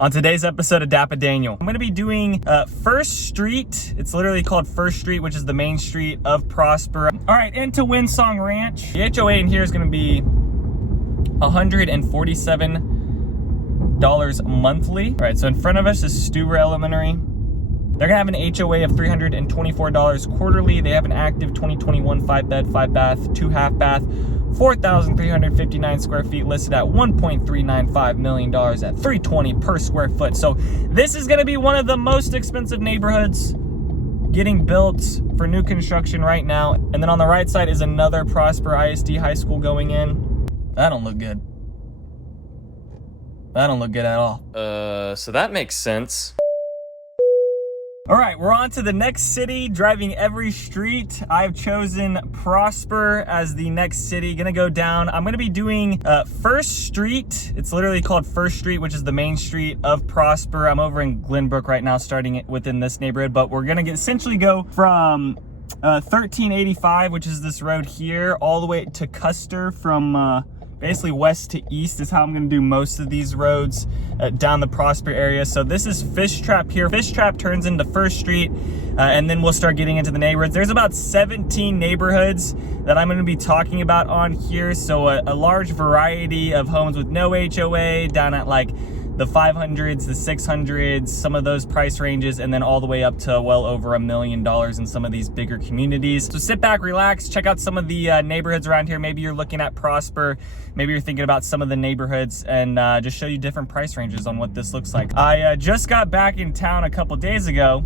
On today's episode of DAPA.DANIEL, I'm going to be doing First Street. It's literally called First Street, which is the main street of Prosper. All right, into Windsong Ranch. The HOA in here is going to be $147 monthly. All right, so in front of us is Cedar Elementary. They're going to have an HOA of $324 quarterly. They have an active 2021 5-bed, 5-bath, 2 half-bath, 4,359 square feet, listed at $1.395 million at $320 per square foot. So this is going to be one of the most expensive neighborhoods getting built for new construction right now. And then on the right side is another Prosper ISD high school going in. That don't look good. That don't look good at all. So that makes sense. All right, we're on to the next city, driving every street. I've chosen Prosper as the next city. Gonna go down. I'm gonna be doing First Street. It's literally called First Street, which is the main street of Prosper. I'm over in Glenbrook right now, starting it within this neighborhood, but we're gonna essentially go from 1385, which is this road here, all the way to Custer from basically west to east is how I'm going to do most of these roads down the Prosper area. So this is Fish Trap here. Fish Trap turns into First Street, and then we'll start getting into the neighborhoods. There's about 17 neighborhoods that I'm going to be talking about on here. So a large variety of homes with no HOA down at like the 500s, the 600s, some of those price ranges, and then all the way up to well over $1 million in some of these bigger communities. So sit back, relax, check out some of the neighborhoods around here. Maybe you're looking at Prosper, maybe you're thinking about some of the neighborhoods, and just show you different price ranges on what this looks like. I just got back in town a couple days ago,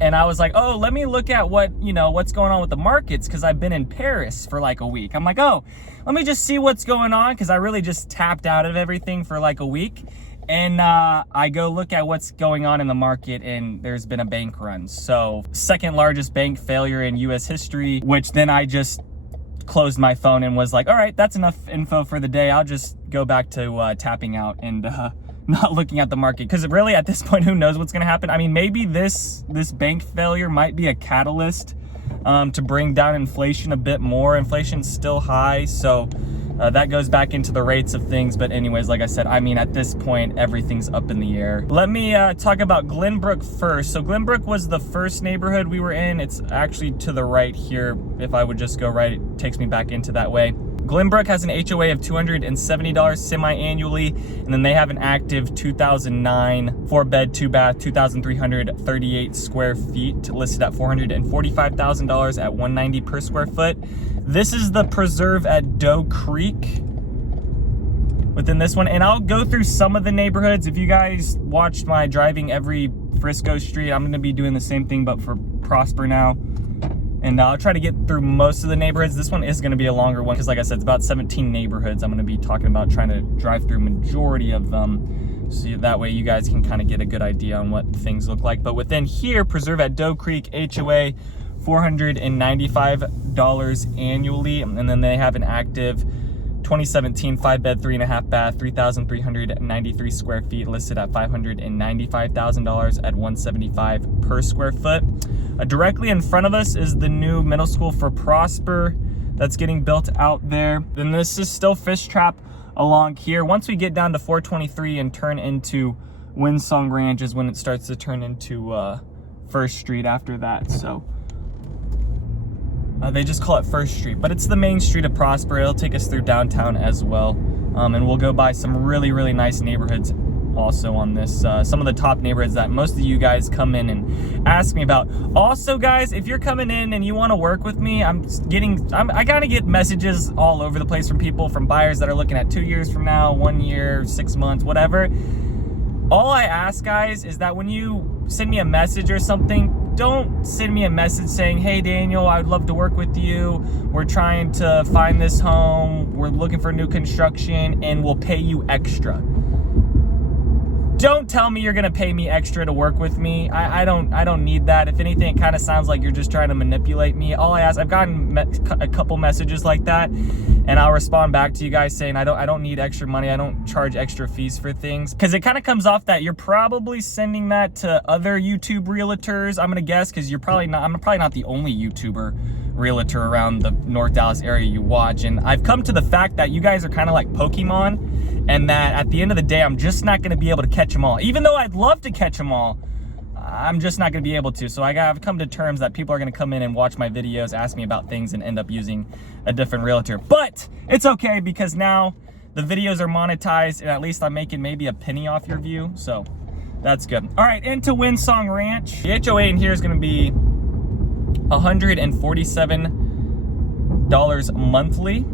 and I was like, oh, let me look at what's going on with the markets, because I've been in Paris for like a week. I'm like, oh, let me just see what's going on, because I really just tapped out of everything for like a week. And I go look at what's going on in the market, and there's been a bank run. So second largest bank failure in US history, which then I just closed my phone and was like, all right, that's enough info for the day. I'll just go back to tapping out and not looking at the market, because really at this point, who knows what's going to happen. I mean, maybe this bank failure might be a catalyst to bring down inflation a bit more. Inflation's still high, so that goes back into the rates of things. But anyways, like I said, I mean, at this point, everything's up in the air. Let me talk about Glenbrook first. So Glenbrook was the first neighborhood we were in. It's actually to the right here. If I would just go right, it takes me back into that way. Glenbrook has an HOA of $270 semi-annually, and then they have an active 2009 4-bed, 2-bath, 2,338 square feet, listed at $445,000 at $190 per square foot. This is the preserve at Doe Creek within this one, and I'll go through some of the neighborhoods. If you guys watched my driving every Frisco street, I'm going to be doing the same thing, but for Prosper now. And I'll try to get through most of the neighborhoods. This one is going to be a longer one because, like I said, it's about 17 neighborhoods I'm going to be talking about, trying to drive through majority of them. So that way you guys can kind of get a good idea on what things look like. But within here, Preserve at Doe Creek, HOA, $495 annually. And then they have an active 2017 5-bed, 3.5-bath, 3,393 square feet, listed at $595,000 at $175 per square foot. Directly in front of us is the new middle school for Prosper that's getting built out there. Then this is still Fish Trap along here. Once we get down to 423 and turn into Windsong Ranch is when it starts to turn into First Street after that. So they just call it First Street, but it's the main street of Prosper. It'll take us through downtown as well. And we'll go by some really, really nice neighborhoods also on this. Some of the top neighborhoods that most of you guys come in and ask me about. Also, guys, if you're coming in and you want to work with me, I gotta get messages all over the place from people, from buyers that are looking at 2 years from now, 1 year, 6 months, whatever. All I ask, guys, is that when you send me a message or something, don't send me a message saying, hey, Daniel, I would love to work with you. We're trying to find this home. We're looking for new construction and we'll pay you extra. Don't tell me you're gonna pay me extra to work with me. I don't need that. If anything, it kind of sounds like you're just trying to manipulate me. All I ask, I've gotten a couple messages like that, and I'll respond back to you guys saying I don't need extra money. I don't charge extra fees for things, because it kind of comes off that you're probably sending that to other YouTube realtors. I'm gonna guess, because I'm probably not the only YouTuber realtor around the North Dallas area you watch. And I've come to the fact that you guys are kind of like Pokemon, and that at the end of the day, I'm just not going to be able to catch them all. Even though I'd love to catch them all, I'm just not going to be able to. So I've come to terms that people are going to come in and watch my videos, ask me about things, and end up using a different realtor. But it's okay, because now the videos are monetized, and at least I'm making maybe a penny off your view. So that's good. All right, into Windsong Ranch. The HOA in here is going to be $147 monthly.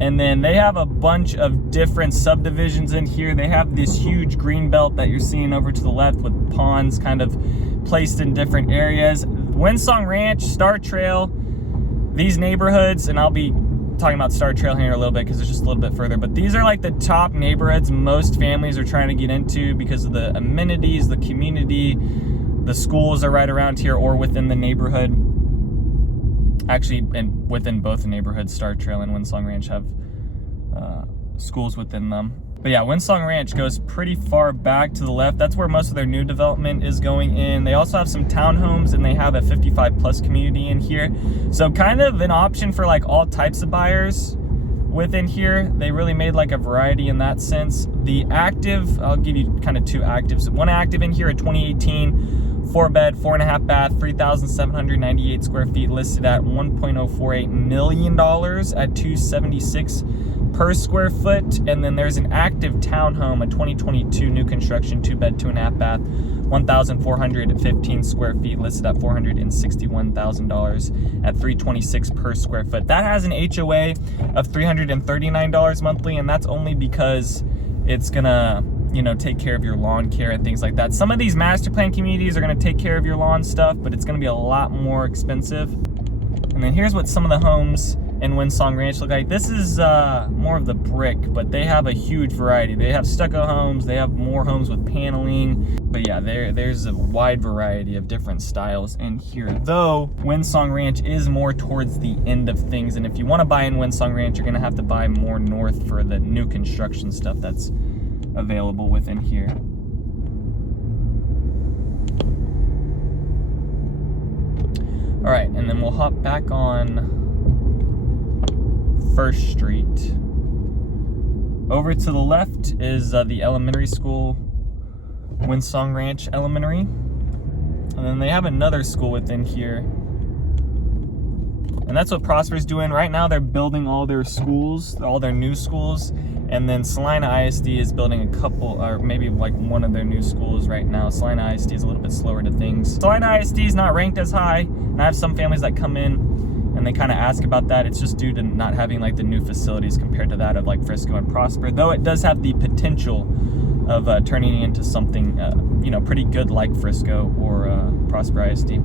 And then they have a bunch of different subdivisions in here. They have this huge green belt that you're seeing over to the left with ponds kind of placed in different areas. Windsong Ranch, Star Trail, these neighborhoods, and I'll be talking about Star Trail here in a little bit because it's just a little bit further, but these are like the top neighborhoods most families are trying to get into because of the amenities, the community, the schools are right around here or within the neighborhood. Actually, and within both the neighborhoods, Star Trail and Windsong Ranch have schools within them. But yeah, Windsong Ranch goes pretty far back to the left. That's where most of their new development is going in. They also have some townhomes, and they have a 55+ community in here. So kind of an option for like all types of buyers within here. They really made like a variety in that sense. The active, I'll give you kind of two actives. One active in here, a 2018 4-bed, 4.5 bath, 3,798 square feet, listed at $1.048 million at $276 per square foot. And then there's an active townhome, a 2022 new construction, 2-bed, 2.5 bath, 1,415 square feet, listed at $461,000 at $326 per square foot. That has an HOA of $339 monthly, and that's only because it's gonna, you know, take care of your lawn care and things like that. Some of these master plan communities are going to take care of your lawn stuff, but it's going to be a lot more expensive. And then here's what some of the homes in Windsong Ranch look like. This is more of the brick, but they have a huge variety. They have stucco homes, they have more homes with paneling, but yeah, there's a wide variety of different styles in here. Though Windsong Ranch is more towards the end of things, and if you want to buy in Windsong Ranch, you're going to have to buy more north for the new construction stuff that's available within here. All right, and then we'll hop back on First Street. Over to the left is the elementary school, Windsong Ranch Elementary. And then they have another school within here. And that's what Prosper's doing. Right now they're building all their schools, all their new schools. And then Salina ISD is building a couple, or maybe like one of their new schools right now. Salina ISD is a little bit slower to things. Salina ISD is not ranked as high. And I have some families that come in and they kind of ask about that. It's just due to not having like the new facilities compared to that of like Frisco and Prosper. Though it does have the potential of turning into something, you know, pretty good like Frisco or Prosper ISD.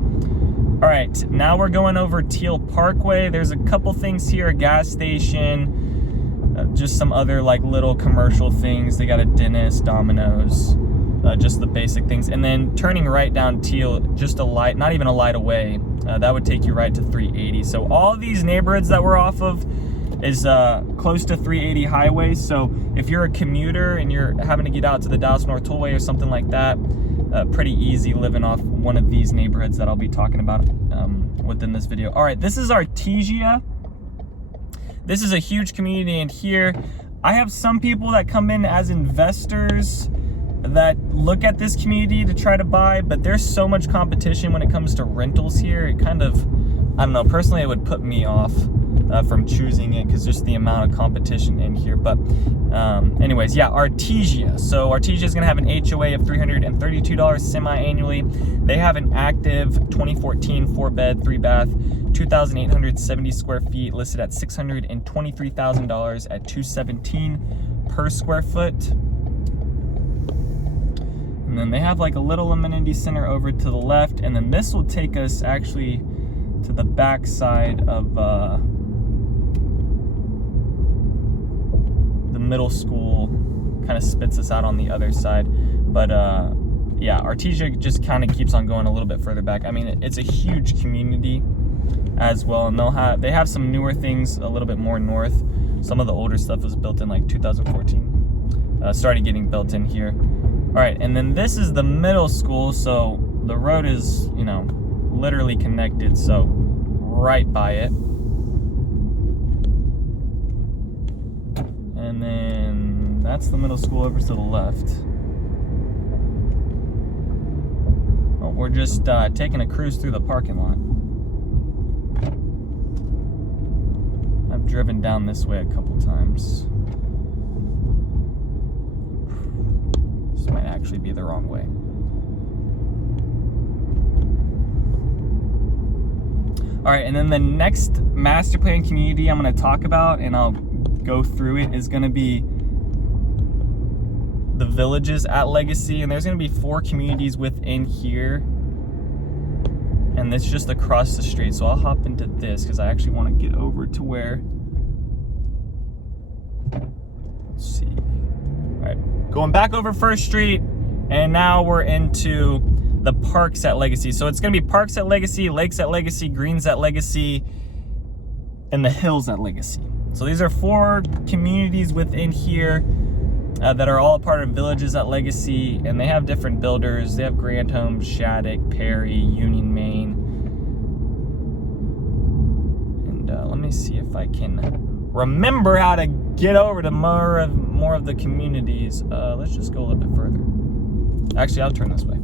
All right, now we're going over Teal Parkway. There's a couple things here, a gas station, just some other like little commercial things. They got a dentist, Domino's, just the basic things. And then turning right down Teal, just a light, not even a light away, that would take you right to 380. So all these neighborhoods that we're off of is close to 380 highway. So if you're a commuter and you're having to get out to the Dallas North Tollway or something like that, pretty easy living off one of these neighborhoods that I'll be talking about within this video. All right, this is Artesia. This is a huge community in here. I have some people that come in as investors that look at this community to try to buy, but there's so much competition when it comes to rentals here. It kind of, I don't know, personally it would put me off from choosing it because just the amount of competition in here. But anyways, yeah, Artesia. So Artesia is going to have an HOA of $332 semi-annually. They have an active 2014 4-bed, 3-bath, 2,870 square feet, listed at $623,000 at $217 per square foot. And then they have like a little amenity center over to the left, and then this will take us actually to the back side of the middle school. Kind of spits us out on the other side, but yeah, Artesia just kind of keeps on going a little bit further back. I mean, it's a huge community as well, and they have some newer things a little bit more north. Some of the older stuff was built in like 2014, started getting built in here. All right, and then this is the middle school, so the road is, you know, literally connected, so right by it. And then That's the middle school over to the left. Oh, we're just taking a cruise through the parking lot. I've driven down this way a couple times. This might actually be the wrong way. All right, and then the next master plan community I'm gonna talk about, and I'll go through it, is gonna be the villages at Legacy. And there's gonna be 4 communities within here. And it's just across the street. So I'll hop into this because I actually wanna get over to where, let's see. All right, going back over First Street, and now we're into the parks at Legacy. So it's gonna be parks at Legacy, lakes at Legacy, greens at Legacy, and the hills at Legacy. So these are 4 communities within here that are all a part of villages at Legacy, and they have different builders. They have Grand Homes, Shattuck, Perry, Union, Maine. And let me see if I can remember how to get over to more of the communities. Let's just go a little bit further. Actually, I'll turn this way.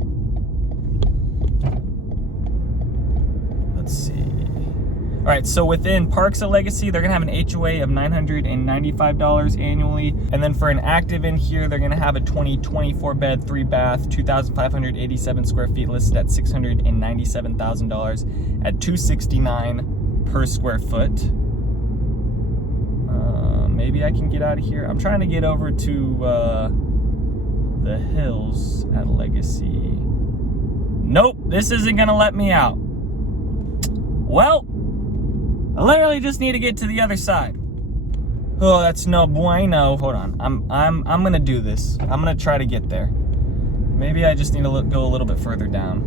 Let's see. All right, so within Parks at Legacy, they're gonna have an HOA of $995 annually. And then for an active in here, they're gonna have a 24 bed, 3 bath, 2,587 square feet, listed at $697,000 at $269 per square foot. Maybe I can get out of here. I'm trying to get over to the hills at Legacy. Nope, this isn't gonna let me out. Well, I literally just need to get to the other side. Oh, that's no bueno. Hold on, I'm gonna do this. I'm gonna try to get there. Maybe I just need to go a little bit further down.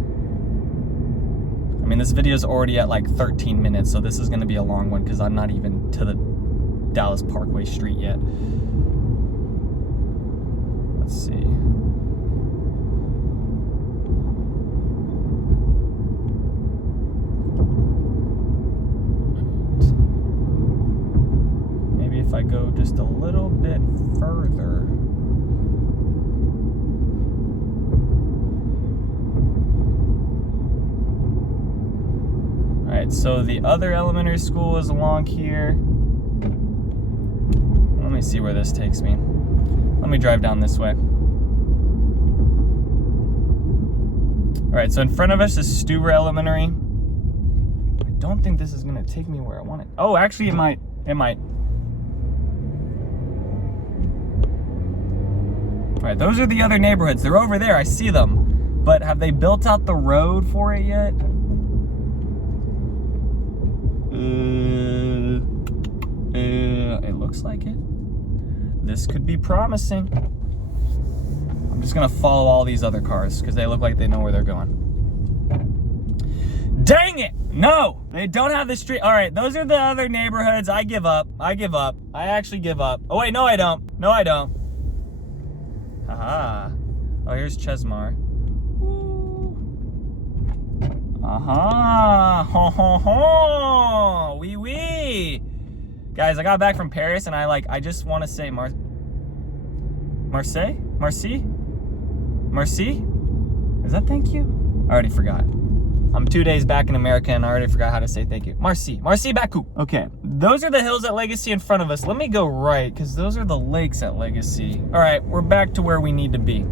I mean, this video is already at like 13 minutes, so this is gonna be a long one because I'm not even to the Dallas Parkway Street yet. Let's see. Maybe if I go just a little bit further. All right, so the other elementary school is along here. Let me see where this takes me. Let me drive down this way. All right, so in front of us is Stuber Elementary. I don't think this is gonna take me where I want it. Oh, actually it might. It might. All right, those are the other neighborhoods. They're over there, I see them. But have they built out the road for it yet? It looks like it. This could be promising. I'm just gonna follow all these other cars because they look like they know where they're going. Dang it! No, they don't have the street. All right, those are the other neighborhoods. I give up. I give up. I actually give up. Oh wait, no I don't. No I don't. Haha. Oh, here's Chesmar. Aha. Ho ho ho. Wee wee. Guys, I got back from Paris and I just want to say Marseille? Marcy? Is that thank you? I already forgot. I'm 2 days back in America and I already forgot how to say thank you. Merci beaucoup. Okay, those are the hills at Legacy in front of us. Let me go right because those are the lakes at Legacy. All right, we're back to where we need to be.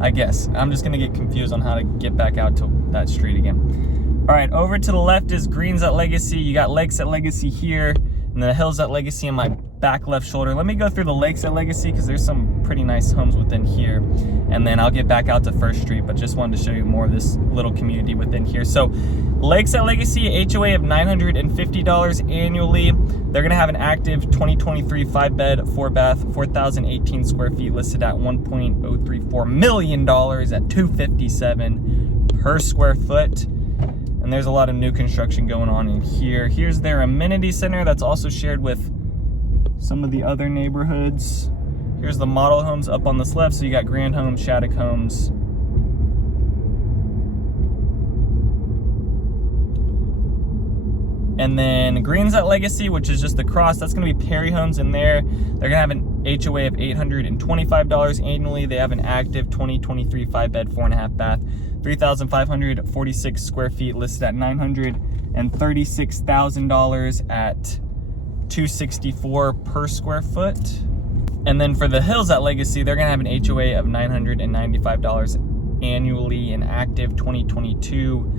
I guess. I'm just gonna get confused on how to get back out to that street again. All right, over to the left is greens at Legacy. You got lakes at Legacy here, and the hills at Legacy on my back left shoulder. Let me go through the lakes at Legacy because there's some pretty nice homes within here. And then I'll get back out to First Street, but just wanted to show you more of this little community within here. So lakes at Legacy, HOA of $950 annually. They're gonna have an active 2023 5 bed, 4 bath, 4,018 square feet, listed at $1.034 million at $257 per square foot. And there's a lot of new construction going on in here. Here's their amenity center that's also shared with some of the other neighborhoods. Here's the model homes up on this left. So you got Grand Homes, Shattuck Homes. And then Greens at Legacy, which is just the cross. That's gonna be Perry Homes in there. They're gonna have an HOA of $825 annually. They have an active 2023 5-bed, 4.5 bath, 3,546 square feet, listed at $936,000 at $264 per square foot. And then for the Hills at Legacy, they're gonna have an HOA of $995 annually, an active 2022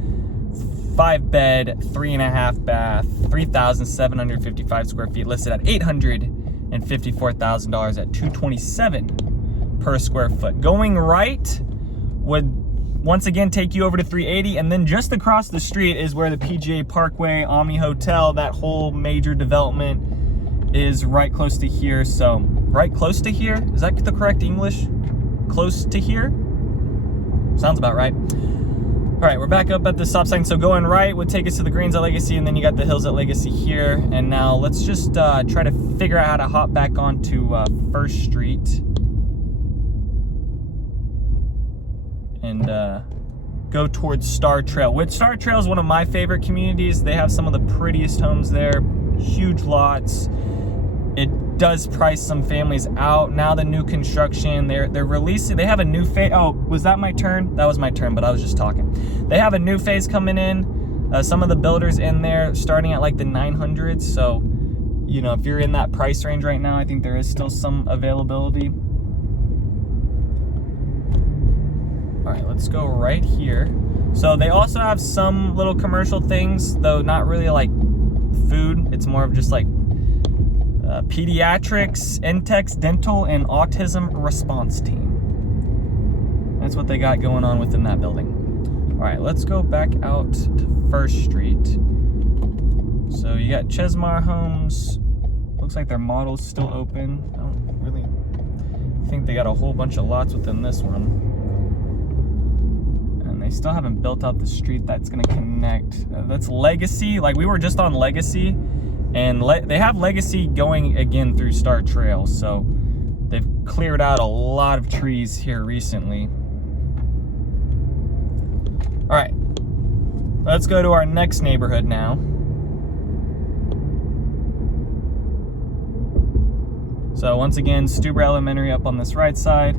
5-bed, 3.5 bath, 3,755 square feet, listed at $854,000 at $227 per square foot. Going right would once again take you over to 380, and then just across the street is where the PGA Parkway, Omni Hotel, that whole major development is right close to here. So right close to here, is that the correct English? Close to here? Sounds about right. All right, we're back up at the stop sign. So going right would take us to the Greens at Legacy, and then you got the Hills at Legacy here. And now let's just try to figure out how to hop back onto First Street and go towards Star Trail. Which Star Trail is one of my favorite communities. They have some of the prettiest homes there, huge lots. It does price some families out. Now the new construction, they're releasing, they have a new phase. Oh, was that my turn? That was my turn, but I was just talking. They have a new phase coming in. Some of the builders in there starting at like the 900s. So, you know, if you're in that price range right now, I think there is still some availability. All right, let's go right here. So they also have some little commercial things, though not really like food. It's more of just like pediatrics, Intex, dental, and autism response team. That's what they got going on within that building. All right, let's go back out to First Street. So you got Chesmar Homes. Looks like their model's still open. I don't really think they got a whole bunch of lots within this one. And they still haven't built out the street that's gonna connect. That's Legacy. Like, we were just on Legacy. And they have Legacy going again through Star Trail, so they've cleared out a lot of trees here recently. All right, let's go to our next neighborhood now. So once again, Stuber Elementary up on this right side.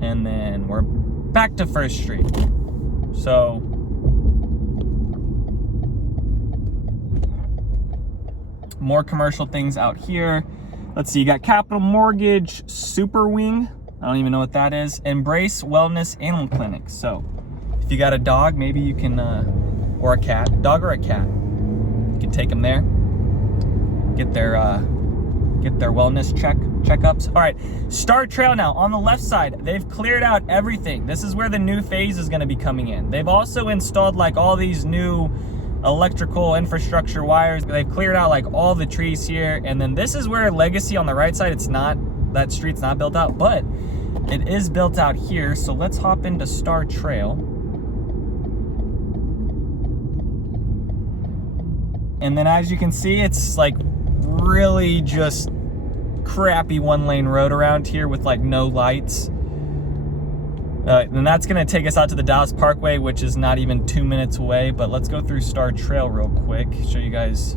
And then we're back to First Street. So more commercial things out here. Let's see, you got Capital Mortgage, Super Wing. I don't even know what that is. Embrace Wellness Animal Clinic. So if you got a dog, maybe you can, or a cat, dog or a cat, you can take them there, get their wellness checkups. All right, Star Trail now. On the left side, they've cleared out everything. This is where the new phase is gonna be coming in. They've also installed like all these new electrical infrastructure wires. They've cleared out like all the trees here. And then this is where Legacy on the right side, it's not, that street's not built out, but it is built out here. So let's hop into Star Trail. And then as you can see, it's like really just crappy one-lane road around here with like no lights. And that's gonna take us out to the Dallas Parkway, which is not even 2 minutes away. But let's go through Star Trail real quick, show you guys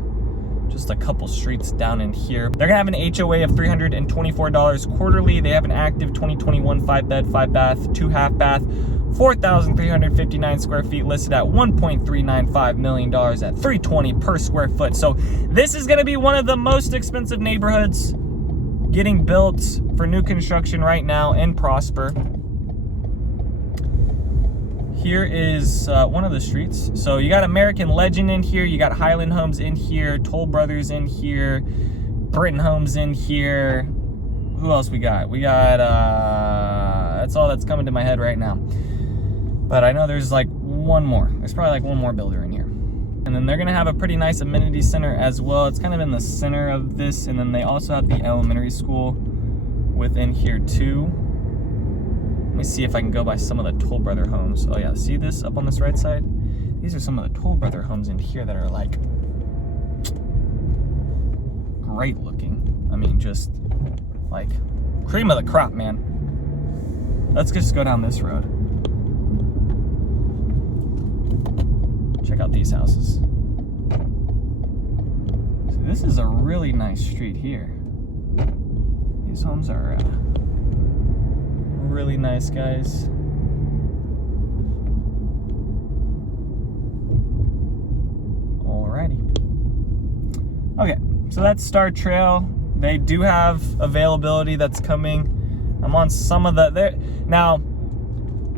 just a couple streets down in here. They're gonna have an HOA of $324 quarterly. They have an active 2021 5-bed, 5-bath, 2 half-bath, 4,359 square feet, listed at $1.395 million at $320 per square foot. So this is gonna be one of the most expensive neighborhoods getting built for new construction right now in Prosper. Here is one of the streets. So you got American Legend in here, you got Highland Homes in here, Toll Brothers in here, Britton Homes in here. Who else we got? We got, that's all that's coming to my head right now. But I know there's like one more. There's probably like one more builder in here. And then they're gonna have a pretty nice amenity center as well. It's kind of in the center of this. And then they also have the elementary school within here too. Let me see if I can go by some of the Toll Brother homes. Oh yeah, see this up on this right side? These are some of the Toll Brother homes in here that are like great looking. I mean, just like cream of the crop, man. Let's just go down this road. Check out these houses. See, this is a really nice street here. These homes are really nice, guys. Alrighty. Okay, so that's Star Trail. They do have availability that's coming. I'm on some of the now.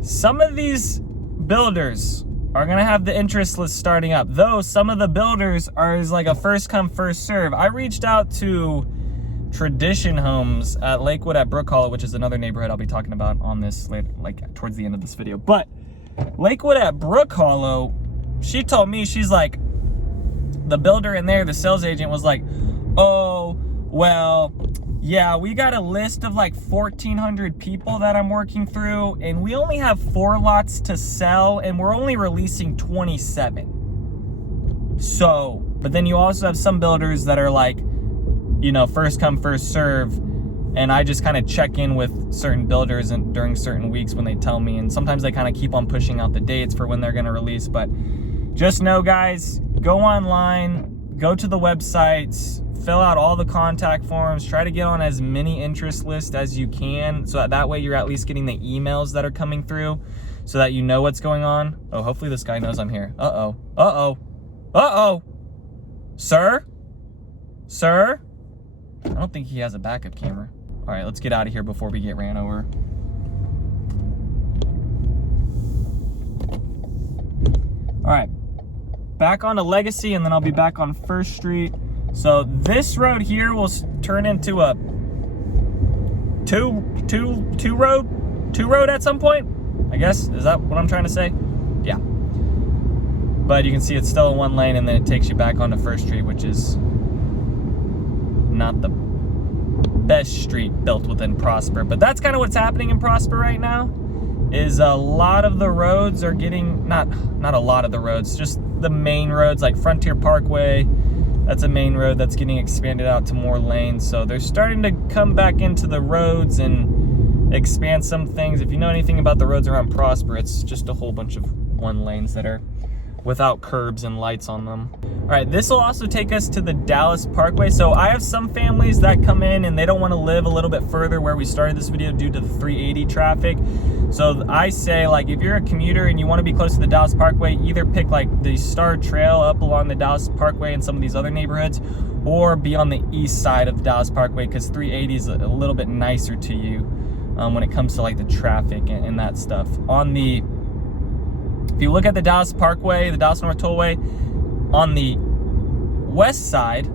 Some of these builders are gonna have the interest list starting up, though some of the builders are like a first come first serve. I reached out to Tradition Homes at Lakewood at Brook Hollow, which is another neighborhood I'll be talking about on this later, like towards the end of this video. But Lakewood at Brook Hollow, she told me, she's like, the builder in there, the sales agent was like, oh, well, yeah, we got a list of like 1,400 people that I'm working through, and we only have 4 lots to sell, and we're only releasing 27. So, but then you also have some builders that are like, you know, first come, first serve, and I just kind of check in with certain builders and during certain weeks when they tell me, and sometimes they kind of keep on pushing out the dates for when they're going to release. But just know, guys, go online, go to the websites, fill out all the contact forms, try to get on as many interest lists as you can, so that way you're at least getting the emails that are coming through so that you know what's going on. Oh, hopefully this guy knows I'm here. Uh-oh. Uh-oh. Uh-oh. Sir? Sir? I don't think he has a backup camera. All right, let's get out of here before we get ran over. All right, back onto Legacy, and then I'll be back on First Street. So this road here will turn into a two road at some point, I guess. Is that what I'm trying to say? Yeah. But you can see it's still a 1 lane, and then it takes you back onto First Street, which is not the best street built within Prosper. But that's kind of what's happening in Prosper right now, is a lot of the roads are getting, not a lot of the roads, just the main roads like Frontier Parkway. That's a main road that's getting expanded out to more lanes. So they're starting to come back into the roads and expand some things. If you know anything about the roads around Prosper, it's just a whole bunch of 1 lanes that are without curbs and lights on them. All right, this will also take us to the Dallas Parkway. So I have some families that come in and they don't want to live a little bit further where we started this video due to the 380 traffic. So I say, like, if you're a commuter and you want to be close to the Dallas Parkway, either pick like the Star Trail up along the Dallas Parkway and some of these other neighborhoods, or be on the east side of the Dallas Parkway, because 380 is a little bit nicer to you when it comes to like the traffic and that stuff. If you look at the Dallas Parkway, the Dallas North Tollway, on the west side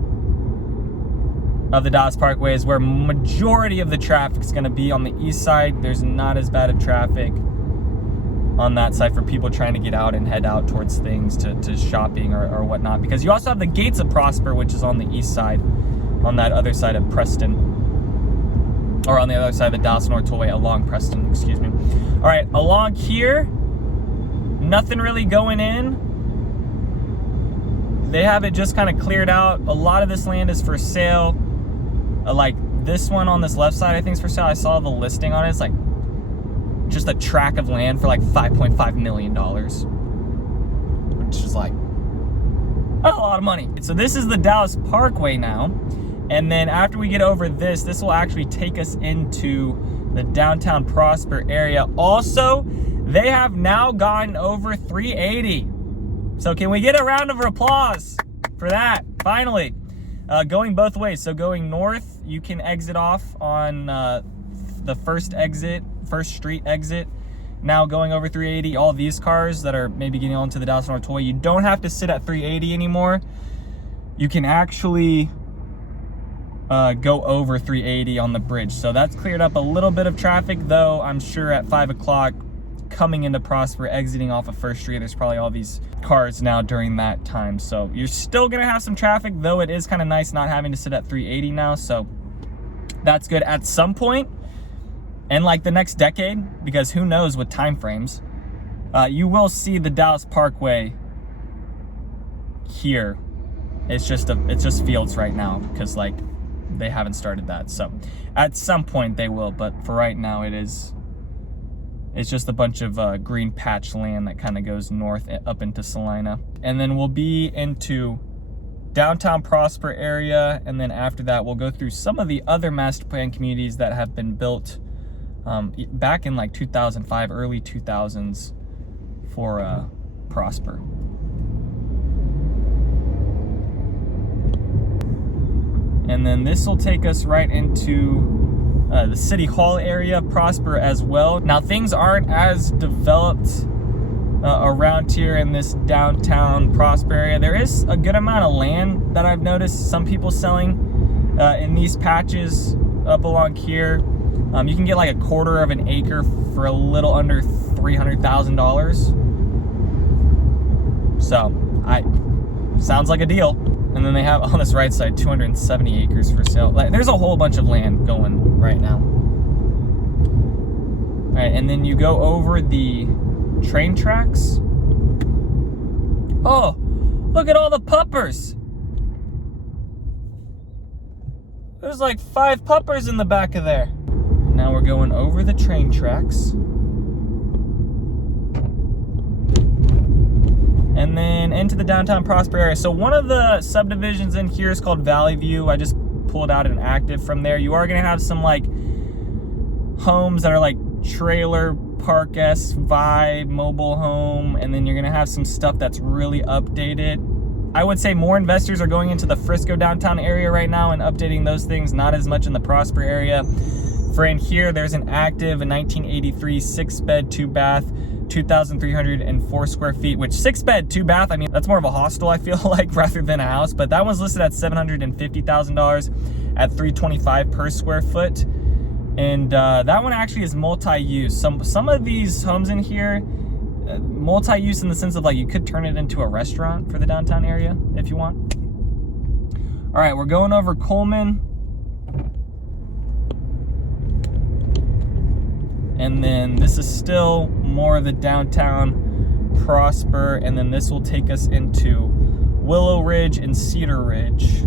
of the Dallas Parkway is where majority of the traffic is going to be. On the east side, there's not as bad of traffic on that side for people trying to get out and head out towards things, to shopping or whatnot. Because you also have the Gates of Prosper, which is on the east side, on that other side of Preston, or on the other side of the Dallas North Tollway along Preston, excuse me. All right, along here, nothing really going in. They have it just kind of cleared out. A lot of this land is for sale. Like this one on this left side, I think is for sale. I saw the listing on it. It's like just a tract of land for like $5.5 million, which is like a lot of money. So this is the Dallas Parkway now. And then after we get over this will actually take us into the downtown Prosper area. Also, they have now gotten over 380. So can we get a round of applause for that? Finally, going both ways. So going north, you can exit off on the First Street exit. Now going over 380, all these cars that are maybe getting onto the Dallas North Tollway, you don't have to sit at 380 anymore. You can actually go over 380 on the bridge. So that's cleared up a little bit of traffic, though I'm sure at 5 o'clock coming into Prosper, exiting off of First Street, there's probably all these cars now during that time. So you're still gonna have some traffic, though it is kind of nice not having to sit at 380 now. So that's good. At some point in like the next decade, because who knows with time frames, you will see the Dallas Parkway here. It's just fields right now, because like they haven't started that. So at some point they will, but for right now it's just a bunch of green patch land that kind of goes north up into Salina. And then we'll be into downtown Prosper area, and then after that we'll go through some of the other master plan communities that have been built back in like 2005, early 2000s for Prosper. And then this will take us right into the City Hall area of Prosper as well. Now things aren't as developed around here in this downtown Prosper area. There is a good amount of land that I've noticed some people selling in these patches up along here. You can get like a quarter of an acre for a little under $300,000. So sounds like a deal. And then they have on this right side 270 acres for sale. Like, there's a whole bunch of land going right now. All right, and then you go over the train tracks. Oh, look at all the puppers. There's like 5 puppers in the back of there. Now we're going over the train tracks. And then into the downtown Prosper area. So one of the subdivisions in here is called Valley View. I just pulled out an active from there. You are gonna have some like homes that are like trailer park-esque vibe, mobile home, and then you're gonna have some stuff that's really updated. I would say more investors are going into the Frisco downtown area right now and updating those things, not as much in the Prosper area. For in here, there's an active, a 1983 6-bed, 2-bath, 2,304 square feet, which 6-bed, 2-bath, I mean, that's more of a hostel, I feel like, rather than a house. But that one's listed at $750,000 at $325 per square foot. And that one actually is multi-use. Some of these homes in here, multi-use in the sense of like you could turn it into a restaurant for the downtown area if you want. All right, we're going over Coleman. And then this is still more of the downtown Prosper. And then this will take us into Willow Ridge and Cedar Ridge,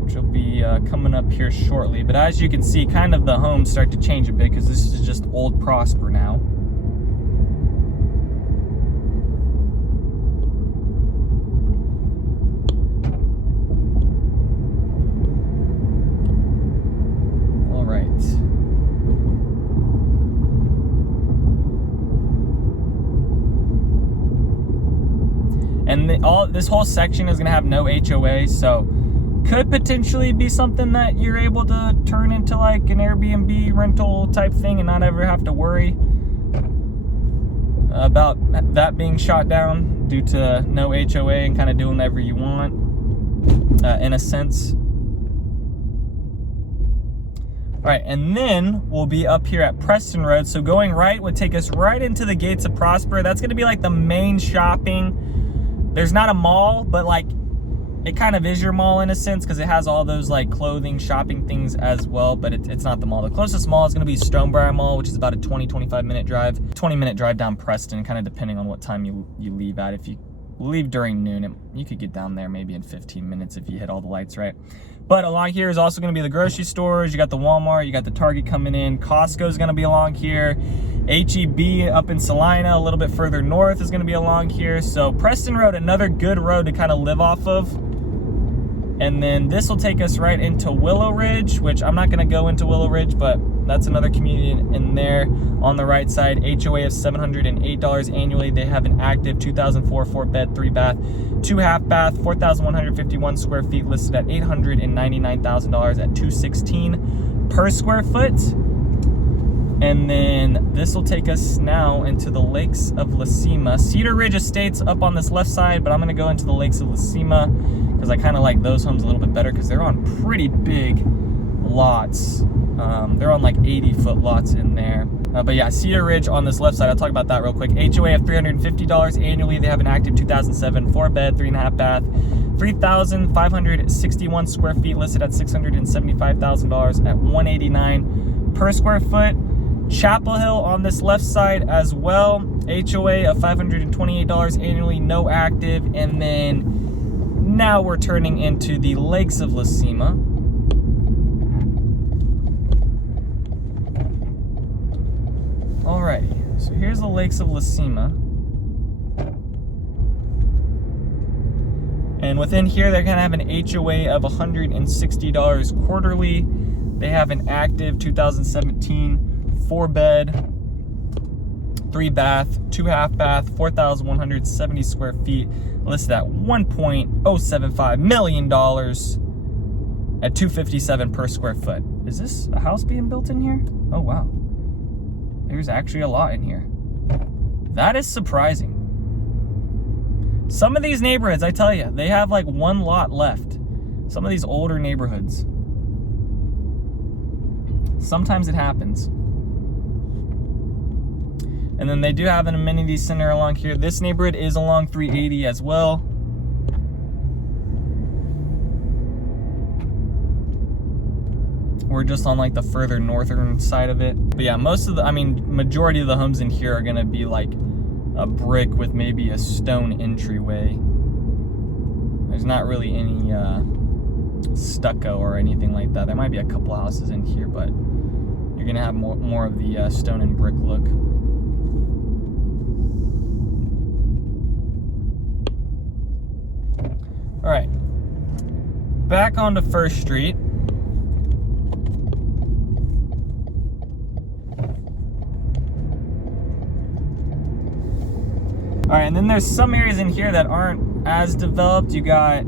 which will be coming up here shortly. But as you can see, kind of the homes start to change a bit because this is just old Prosper now. All right. And this whole section is gonna have no HOA, so could potentially be something that you're able to turn into like an Airbnb rental type thing and not ever have to worry about that being shot down due to no HOA and kind of doing whatever you want in a sense. All right, and then we'll be up here at Preston Road. So going right would take us right into the gates of Prosper. That's gonna be like the main shopping. There's not a mall, but like it kind of is your mall in a sense because it has all those like clothing, shopping things as well, but it's not the mall. The closest mall is going to be Stonebriar Mall, which is about a 20-25 minute drive, 20-minute drive down Preston, kind of depending on what time you leave at. If you leave during noon, you could get down there maybe in 15 minutes if you hit all the lights right. But along here is also going to be the grocery stores. You got the Walmart, you got the Target coming in. Costco is going to be along here. HEB up in Salina, a little bit further north, is going to be along here. So Preston Road, another good road to kind of live off of. And then this will take us right into Willow Ridge, which I'm not going to go into Willow Ridge, but that's another community in there on the right side. HOA of $708 annually. They have an active 2004 4-bed, 3-bath, 2-half-bath, 4,151 square feet, listed at $899,000 at $216 per square foot. And then this will take us now into the Lakes of La Semma. Cedar Ridge Estates up on this left side, but I'm gonna go into the Lakes of La Semma because I kind of like those homes a little bit better because they're on pretty big lots. They're on like 80-foot lots in there. But yeah, Cedar Ridge on this left side, I'll talk about that real quick. HOA of $350 annually. They have an active 2007 4-bed, 3.5-bath, 3,561 square feet, listed at $675,000 at $189 per square foot. Chapel Hill on this left side as well. HOA of $528 annually, no active. And then now we're turning into the Lakes of La Semma. Alrighty, so here's the Lakes of La Semma. And within here, they're gonna have an HOA of $160 quarterly. They have an active 2017 4-bed, 3-bath, 2-half bath, 4,170 square feet, listed at $1.075 million at $257 per square foot. Is this a house being built in here? Oh, wow. There's actually a lot in here. That is surprising. Some of these neighborhoods, I tell you, they have like one lot left. Some of these older neighborhoods. Sometimes it happens. And then they do have an amenity center along here. This neighborhood is along 380 as well. We're just on like the further northern side of it. But yeah, majority of the homes in here are gonna be like a brick with maybe a stone entryway. There's not really any stucco or anything like that. There might be a couple houses in here, but you're gonna have more of the stone and brick look. All right, back onto First Street. All right, and then there's some areas in here that aren't as developed. You got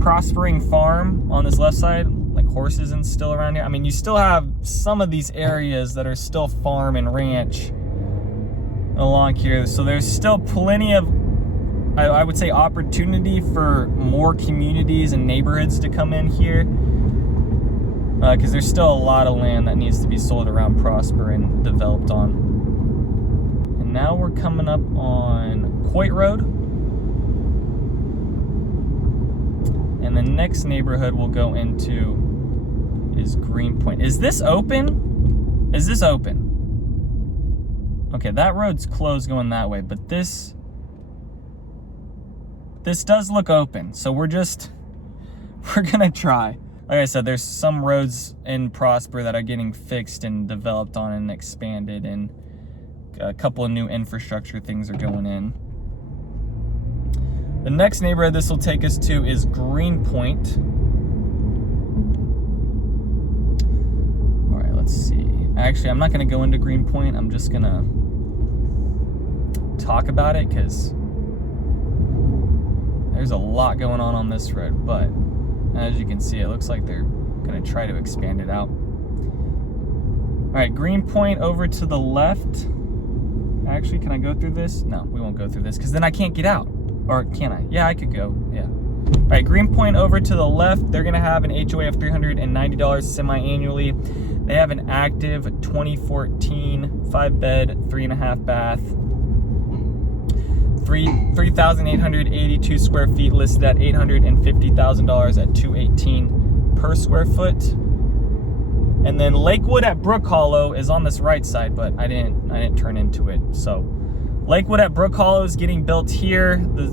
Prospering Farm on this left side, like horses and still around here. I mean, you still have some of these areas that are still farm and ranch along here. So there's still plenty of, I would say, opportunity for more communities and neighborhoods to come in here, because there's still a lot of land that needs to be sold around Prosper and developed on. And now we're coming up on Coit Road, and the next neighborhood we'll go into is Greenpoint. Is this open? Is this open? Okay, that road's closed going that way, but this does look open, so we're gonna try. Like I said, there's some roads in Prosper that are getting fixed and developed on and expanded, and a couple of new infrastructure things are going in. The next neighborhood this will take us to is Greenpoint. All right, let's see. Actually, I'm not gonna go into Greenpoint. I'm just gonna talk about it because there's a lot going on this road, but as you can see, it looks like they're gonna try to expand it out. All right, Greenpoint over to the left. Actually, can I go through this? No, we won't go through this because then I can't get out. Or can I? Yeah, I could go, yeah. All right, Greenpoint over to the left. They're gonna have an HOA of $390 semi-annually. They have an active 2014 5-bed, 3.5 bath, 3,882 square feet, listed at $850,000 at $218 per square foot. And then Lakewood at Brook Hollow is on this right side, but I didn't turn into it. So Lakewood at Brook Hollow is getting built here. The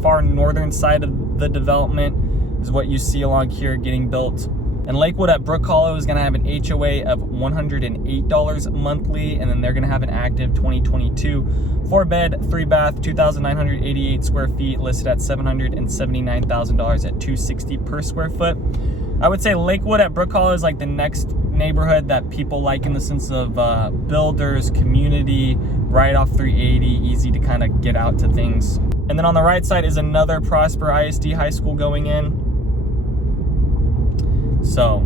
far northern side of the development is what you see along here getting built. And Lakewood at Brook Hollow is gonna have an HOA of $108 monthly, and then they're gonna have an active 2022 4-bed, 3-bath, 2,988 square feet, listed at $779,000 at $260 per square foot. I would say Lakewood at Brook Hollow is like the next neighborhood that people like in the sense of builders, community, right off 380, easy to kind of get out to things. And then on the right side is another Prosper ISD high school going in. So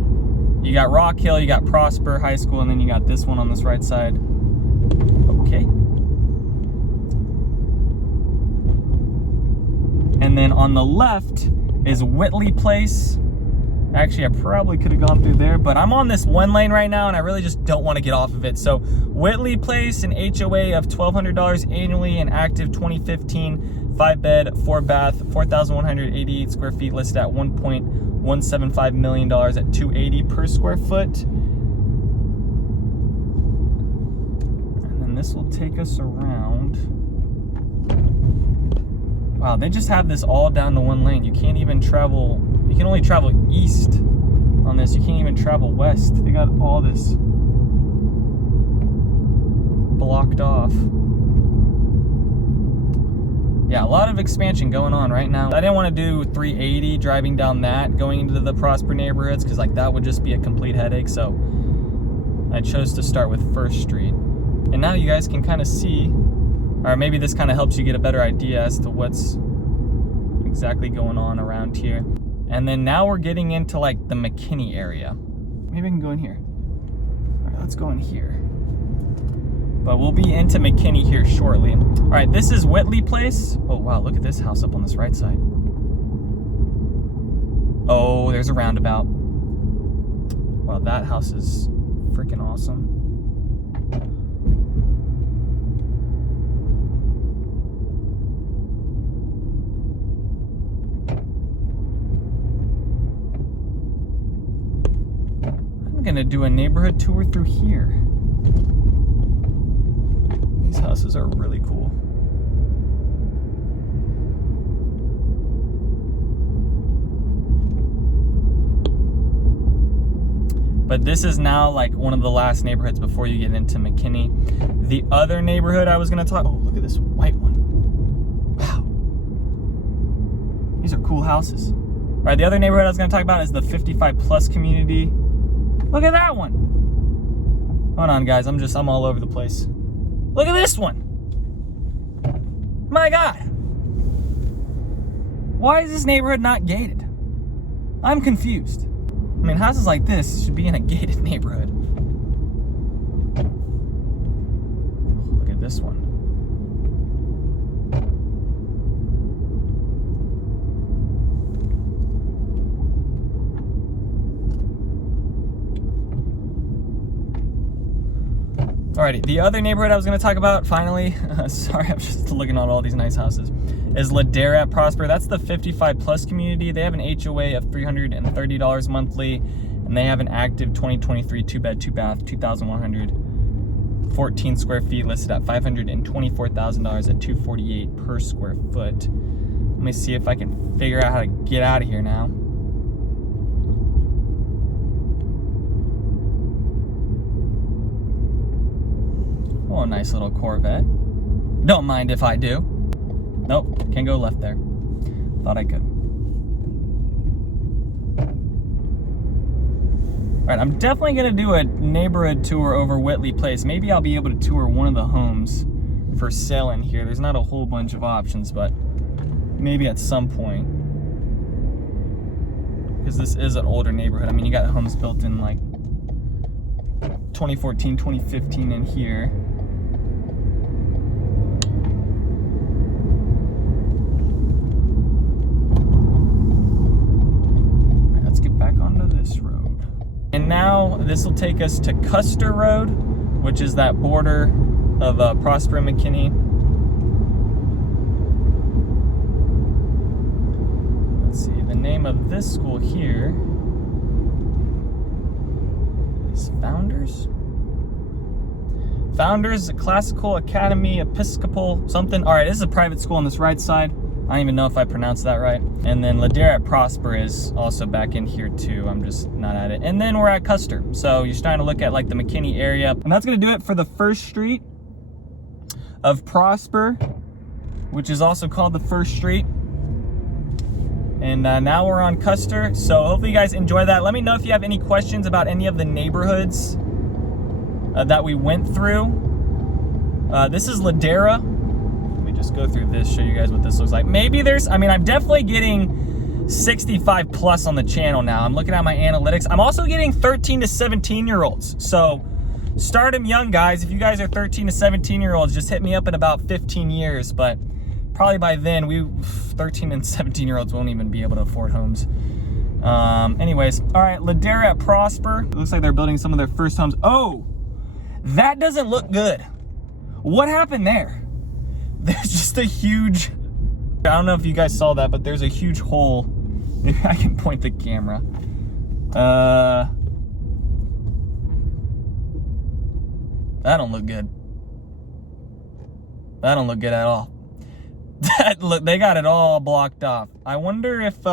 you got Rock Hill, you got Prosper High School, and then you got this one on this right side. Okay. And then on the left is Whitley Place. Actually, I probably could have gone through there, but I'm on this one lane right now and I really just don't want to get off of it. So Whitley Place, an HOA of $1,200 annually, an active 2015 5-bed, 4-bath, 4,188 square feet, listed at $1.175 million at $280 per square foot. And then this will take us around. Wow, they just have this all down to one lane. You can't even travel. You can only travel east on this. You can't even travel west. They got all this blocked off. Yeah, a lot of expansion going on right now. I didn't want to do 380 driving down that, going into the Prosper neighborhoods, because like that would just be a complete headache. So I chose to start with 1st Street. And now you guys can kind of see, or maybe this kind of helps you get a better idea as to what's exactly going on around here. And then now we're getting into like the McKinney area. Maybe I can go in here. All right, let's go in here. But we'll be into McKinney here shortly. All right, this is Whitley Place. Oh, wow, look at this house up on this right side. Oh, there's a roundabout. Wow, that house is freaking awesome. I'm gonna do a neighborhood tour through here. These houses are really cool. But this is now like one of the last neighborhoods before you get into McKinney. The other neighborhood I was gonna talk, oh, look at this white one. Wow. These are cool houses. All right, the other neighborhood I was gonna talk about is the 55 plus community. Look at that one. Hold on, guys, I'm all over the place. Look at this one. My God. Why is this neighborhood not gated? I'm confused. I mean, houses like this should be in a gated neighborhood. Look at this one. Alrighty, the other neighborhood I was going to talk about, finally, sorry, I'm just looking at all these nice houses, is Ladera at Prosper. That's the 55 plus community. They have an HOA of $330 monthly, and they have an active 2023 2-bed, 2-bath, 2,114 square feet, listed at $524,000 at $248 per square foot. Let me see if I can figure out how to get out of here now. Oh, nice little Corvette. Don't mind if I do. Nope, can't go left there. Thought I could. All right, I'm definitely gonna do a neighborhood tour over Whitley Place. Maybe I'll be able to tour one of the homes for sale in here. There's not a whole bunch of options, but maybe at some point. Because this is an older neighborhood. I mean, you got homes built in like 2014, 2015 in here. And now this will take us to Custer Road, which is that border of Prosper and McKinney. Let's see, the name of this school here is Founders? Founders Classical Academy Episcopal something. All right, this is a private school on this right side. I don't even know if I pronounced that right. And then Ladera at Prosper is also back in here too. I'm just not at it. And then we're at Custer. So you're starting to look at like the McKinney area. And that's gonna do it for the 1st Street of Prosper, which is also called the 1st Street. And now we're on Custer. So hopefully you guys enjoy that. Let me know if you have any questions about any of the neighborhoods that we went through. This is Ladera. Just go through this, show you guys what this looks like. Maybe there's, I mean, I'm definitely getting 65 plus on the channel now. I'm looking at my analytics. I'm also getting 13 to 17 year olds. So start them young, guys. If you guys are 13 to 17 year olds, just hit me up in about 15 years. But probably by then, 13 and 17 year olds won't even be able to afford homes. Anyways, all right, Ladera at Prosper. It looks like they're building some of their first homes. Oh, that doesn't look good. What happened there? There's just a huge, I don't know if you guys saw that, but there's a huge hole. Maybe I can point the camera. That don't look good. That don't look good at all. That look, they got it all blocked off. I wonder if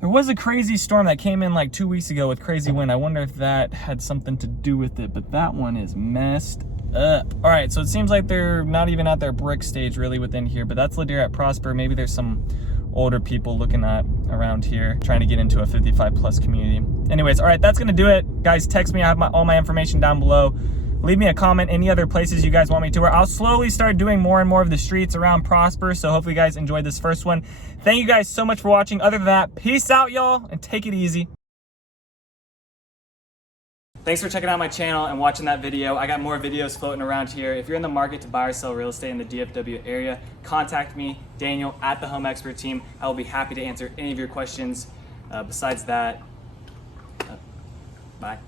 There was a crazy storm that came in like 2 weeks ago with crazy wind. I wonder if that had something to do with it, but that one is messed up. All right, so it seems like they're not even at their brick stage really within here, but that's Ladera at Prosper. Maybe there's some older people looking at around here trying to get into a 55 plus community. Anyways, all right, that's gonna do it. Guys, text me. I have all my information down below. Leave me a comment, any other places you guys want me to tour. I'll slowly start doing more and more of the streets around Prosper, so hopefully you guys enjoyed this first one. Thank you guys so much for watching. Other than that, peace out, y'all, and take it easy. Thanks for checking out my channel and watching that video. I got more videos floating around here. If you're in the market to buy or sell real estate in the DFW area, contact me, Daniel, at the Home Expert Team. I will be happy to answer any of your questions. Besides that, bye.